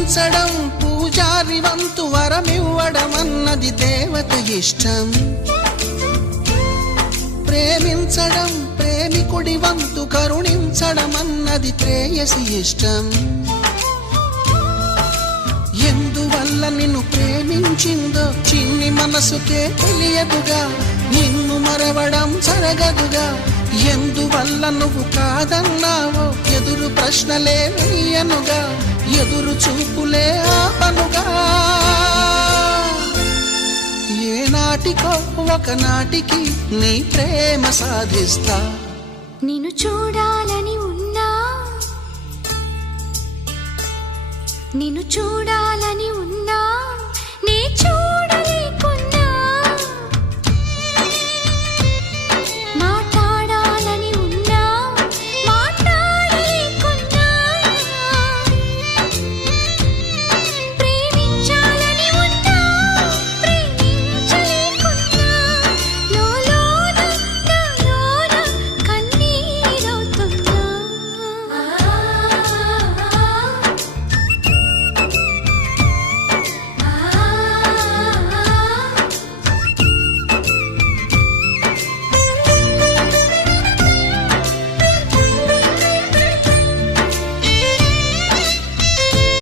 పూజించడం పూజారి వంతు వరమివ్వడం అన్నది దేవత ఇష్టం. ప్రేమించడం ప్రేమికుడి వంతు కరుణించడం అన్నది ప్రేయసి ఇష్టం. ఎందువల్ల నిన్ను ప్రేమించిందో చిన్ని మనసుకే తెలియదుగా, నిన్ను మరవడం జరగదుగా. ఎందువల్ల నువ్వు కాదన్నావో ఎదురు ప్రశ్నలే వేయనుగా, ఎదురు చూపులే ఆపనుగా. ఏనాటికో ఒకనాటికి నీ ప్రేమ సాధిస్తా. నిన్ను చూడాలని ఉన్నా, నిన్ను చూడాలని ఉన్నా,